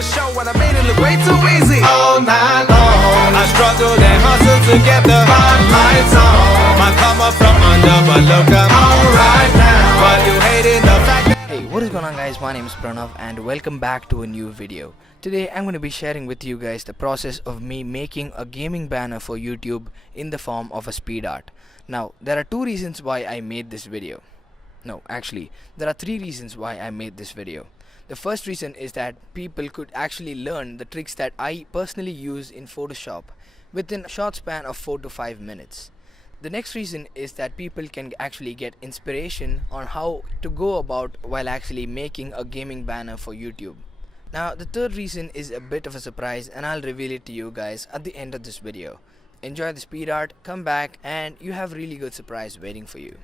to show what I made it look way too easy. All night long, I struggled and hustled to get the spotlights on. My come up from under, but look, I'm alright now. But you hated the fact that. Hey, what is going on, guys? My name is Pranav and welcome back to a new video. Today I'm going to be sharing with you guys the process of me making a gaming banner for YouTube in the form of a speed art. Now, there are two reasons why I made this video. No, actually, there are three reasons why I made this video. The first reason is that people could actually learn the tricks that I personally use in Photoshop within a short span of 4 to 5 minutes. The next reason is that people can actually get inspiration on how to go about while actually making a gaming banner for YouTube. Now, the third reason is a bit of a surprise and I'll reveal it to you guys at the end of this video. Enjoy the speed art, come back, and you have really good surprise waiting for you.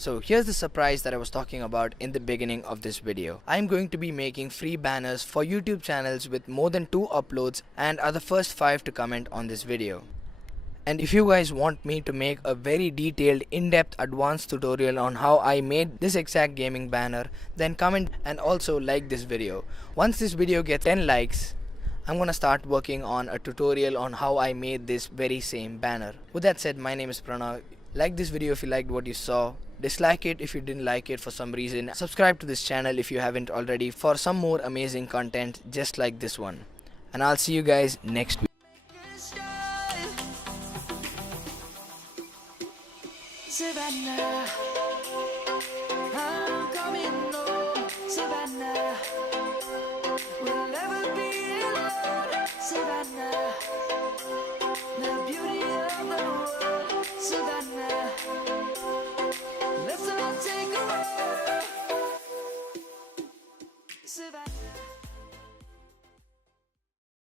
So here's the surprise that I was talking about in the beginning of this video. I'm going to be making free banners for YouTube channels with more than 2 uploads and are the first 5 to comment on this video. And if you guys want me to make a very detailed, in-depth, advanced tutorial on how I made this exact gaming banner, then comment and also like this video. Once this video gets 10 likes, I'm gonna start working on a tutorial on how I made this very same banner. With that said, my name is Pranav. Like this video if you liked what you saw. Dislike it if you didn't like it for some reason. Subscribe to this channel if you haven't already for some more amazing content just like this one. And I'll see you guys next week. Savannah, I'm coming home. Savannah, we'll never be alone. Savannah, the beauty of the world.